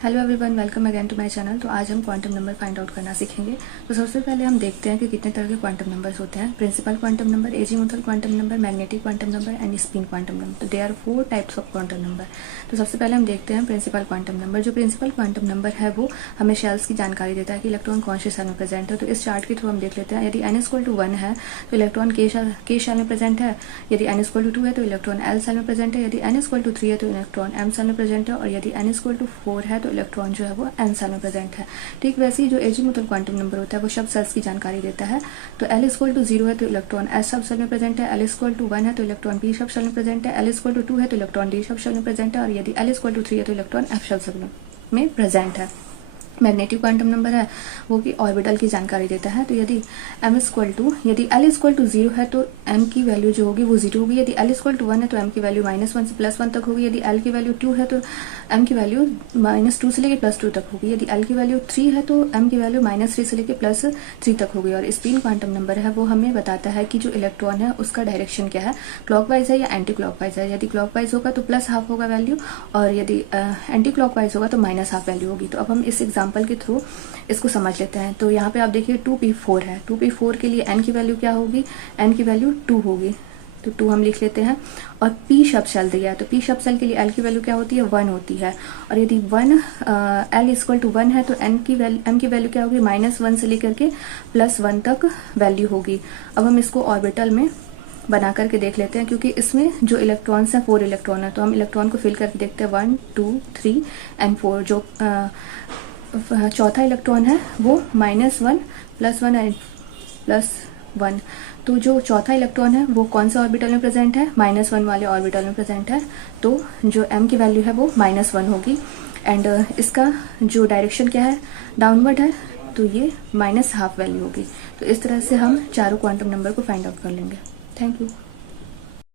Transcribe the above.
Hello everyone, welcome again to my channel. तो आज हम क्वांटम नंबर फाइंड आउट करना सीखेंगे। तो सबसे पहले हम देखते हैं कि कितने तरह के क्वांटम नंबर्स होते हैं। Principal quantum number, azimuthal quantum number, magnetic quantum number and spin quantum number. तो they are 4 types of quantum number. तो सबसे पहले हम देखते हैं प्रिंसिपल क्वांटम नंबर। जो प्रिंसिपल क्वांटम नंबर है वो हमें शेल्स की जानकारी देता है कि इलेक्ट्रॉन कौन से शेल में प्रेजेंट है। तो इस चार्ट के थ्रू हम देख लेते हैं। यदि n=1 है तो इलेक्ट्रॉन के शेल में प्रेजेंट है। यदि n=2 है तो इलेक्ट्रॉन l शेल में प्रेजेंट है। यदि n=3 है तो इलेक्ट्रॉन m शेल में प्रेजेंट है। और यदि n=4 है तो इलेक्ट्रॉन जो है वो n शेल में प्रेजेंट है। ठीक वैसे ही जो एजीमुथल क्वांटम नंबर होता है वो सब सेल्स की जानकारी देता है। तो l=0 है तो इलेक्ट्रॉन s सब शेल में प्रेजेंट है। l=1 है तो इलेक्ट्रॉन p सब शेल में प्रेजेंट है। l=2 है तो इलेक्ट्रॉन d सब शेल में प्रेजेंट है। और यदि l=3 है तो इलेक्ट्रॉन f सब शेल में प्रेजेंट है। मैग्नेटिक क्वांटम नंबर है वो कि ऑर्बिटल की जानकारी देता है। तो यदि यदि l=0 है तो m की वैल्यू जो होगी वो 0 होगी। यदि l=1 है तो m की वैल्यू -1 से +1 तक होगी। यदि l की वैल्यू 2 है तो m की वैल्यू -2 से लेकर +2 तक होगी। यदि l की वैल्यू 3 है तो m की वैल्यू -3 से लेकर +3 तक होगी। और स्पिन क्वांटम नंबर है वो हमें बताता है कि जो इलेक्ट्रॉन है उसका डायरेक्शन क्या है, क्लॉकवाइज है या एंटी क्लॉकवाइज है। यदि क्लॉकवाइज होगा तो +½ होगा वैल्यू, और यदि एंटी क्लॉकवाइज होगा तो -½ वैल्यू होगी। तो अब हम इस एग्जाम्पल के थ्रू इसको समझ लेते हैं। तो यहाँ पे आप देखिए 2p4 है। 2p4 के लिए n की वैल्यू क्या होगी, n की वैल्यू 2 होगी। तो 2 हम लिख लेते हैं। और p शब्द शेल दिया है तो p शब्द शेल के लिए l की वैल्यू क्या होती है, 1 होती है। और यदि l=1 है तो m की वैल्यू क्या होगी, -1 से लेकर के +1 तक वैल्यू होगी। अब हम इसको ऑर्बिटल में बना करके देख लेते हैं, क्योंकि इसमें जो इलेक्ट्रॉन्स हैं 4 इलेक्ट्रॉन है। तो हम इलेक्ट्रॉन को फिल करके देखते हैं 1 2 3 एंड 4। जो चौथा इलेक्ट्रॉन है वो -1 +1 एंड +1। तो जो चौथा इलेक्ट्रॉन है वो कौन सा ऑर्बिटल में प्रेजेंट है, -1 वाले ऑर्बिटल में प्रेजेंट है। तो जो m की वैल्यू है वो -1 होगी। एंड इसका जो डायरेक्शन क्या है, डाउनवर्ड है, तो ये -½ वैल्यू होगी। तो इस तरह से हम चारों क्वांटम नंबर को फाइंड आउट कर लेंगे। Thank you.